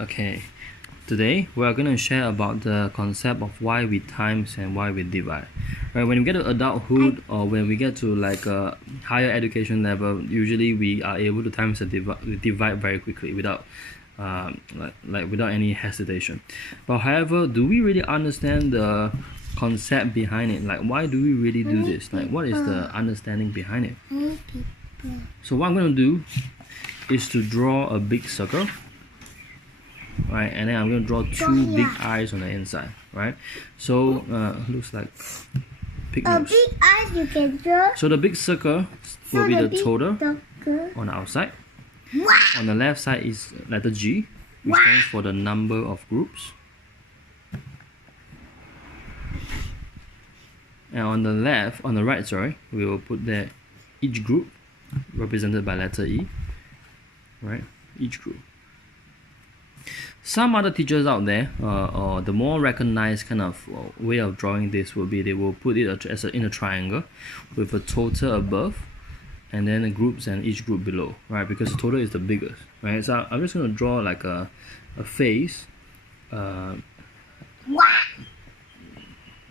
Okay, today we are going to share about the concept of why we times and why we divide. Right, when we get to adulthood or when we get to like a higher education level, usually we are able to times and divide very quickly without without any hesitation. But however, do we really understand the concept behind it? Like, why do we really do this? Like, what is the understanding behind it? So what I'm going to do is to draw a big circle, right, and then I'm going to draw two big eyes on the inside, right? So looks like big nose. Big eyes you can draw. So the big circle will be the total on the outside. Wow. On the left side is letter G, which stands for the number of groups. And on the right, sorry, we will put there each group represented by letter E, right? Each group. Some other teachers out there, or the more recognized kind of way of drawing this will be they will put it in a triangle with a total above and then the groups and each group below, right? Because the total is the biggest, right? So I'm just going to draw like a face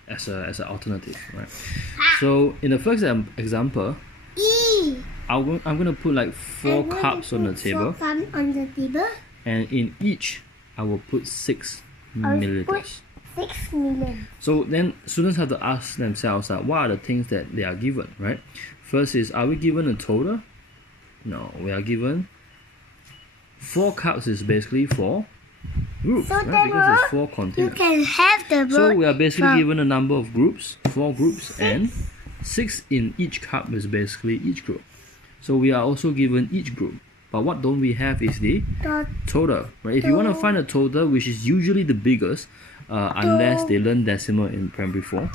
as an alternative, right? So in the first example, I'm going to put like 4 cups on the table, and in each I will put 6 milliliters. 6 million. So then students have to ask themselves what are the things that they are given, right? First is, are we given a total? No, we are given 4 cups is basically 4 groups, So right? Because it's 4 you containers. can have the So we are basically given a number of groups, 4 groups, and 6 in each cup is basically each group. So we are also given each group. But what don't we have is the total, right? If you want to find a total, which is usually the biggest, unless they learn decimal in primary 4,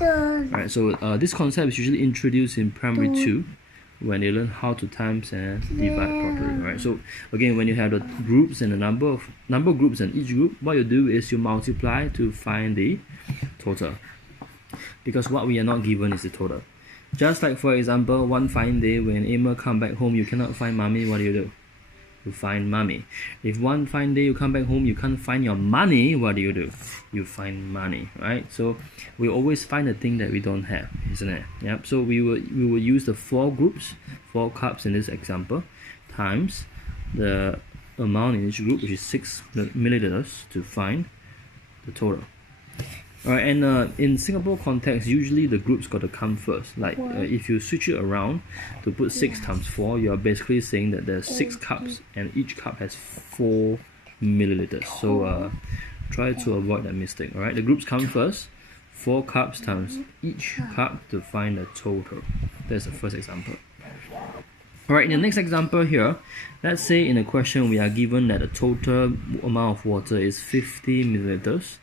right? So this concept is usually introduced in primary 2 when they learn how to times and divide properly, right? So again, when you have the groups and the number of groups in each group, what you do is you multiply to find the total, because what we are not given is the total. Just like, for example, one fine day when Emma come back home, you cannot find mommy, what do? You find mommy. If one fine day you come back home, you can't find your money, what do? You find money, right? So we always find a thing that we don't have, isn't it? Yep. So we will use the 4 groups, 4 cups in this example, times the amount in each group, which is 6 milliliters, to find the total. Alright, and in Singapore context, usually the groups got to come first. Like if you switch it around to put 6 times 4, you are basically saying that there's 6 cups and each cup has 4 milliliters. So try to avoid that mistake. Alright, the groups come first, 4 cups times each cup to find the total. That's the first example. Alright, in the next example here, let's say in a question we are given that the total amount of water is 50 milliliters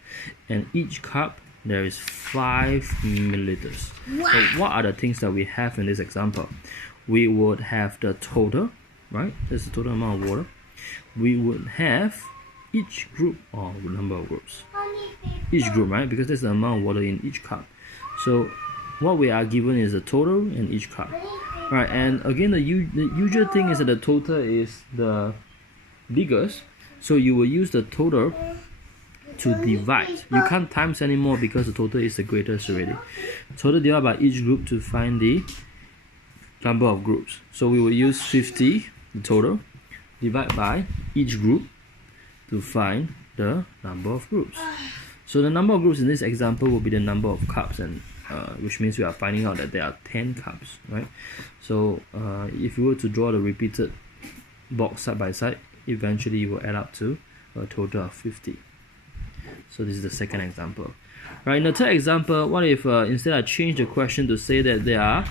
and each cup there is 5 milliliters. So what are the things that we have in this example? We would have the total, right? That's the total amount of water. We would have each group, or number of groups. Each group, right? Because that's the amount of water in each cup. So what we are given is the total in each cup. Right, and again the usual thing is that the total is the biggest, so you will use the total to divide. You can't times anymore because the total is the greatest already. Total divided by each group to find the number of groups. So we will use 50, the total, divide by each group to find the number of groups. So the number of groups in this example will be the number of cups, and which means we are finding out that there are 10 cups, right? So if you were to draw the repeated box side by side, eventually you will add up to a total of 50. So this is the second example. Right, in the third example, what if instead I change the question to say that there are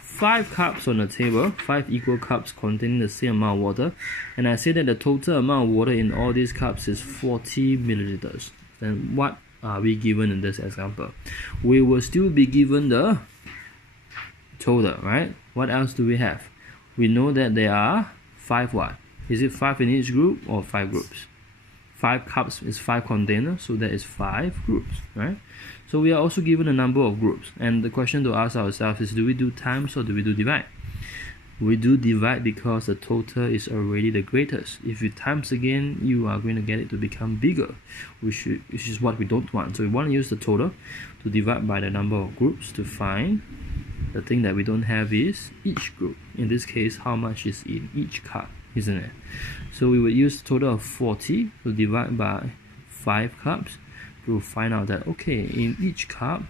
5 cups on the table, 5 equal cups containing the same amount of water, and I say that the total amount of water in all these cups is 40 milliliters. Then what are we given in this example? We will still be given the total, right? What else do we have? We know that there are 5 what? Is it 5 in each group or 5 groups? 5 cups is 5 containers, so that is 5 groups, right? So we are also given a number of groups, and the question to ask ourselves is, do we do times or do we do divide? We do divide because the total is already the greatest. If you times again, you are going to get it to become bigger, which is what we don't want. So we want to use the total to divide by the number of groups to find the thing that we don't have is each group. In this case, how much is in each card, isn't it? So we would use the total of 40 to divide by 5 cups to find out that, okay, in each cup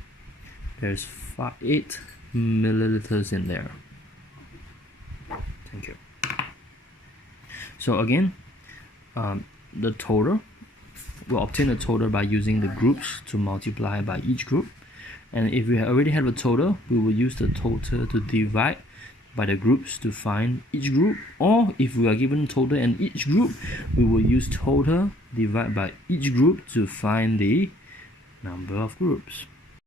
there's 8 milliliters in there. Thank you. So again, the total, we'll obtain the total by using the groups to multiply by each group. And if we already have a total, we will use the total to divide by the groups to find each group. Or if we are given total and each group, we will use total divide by each group to find the number of groups.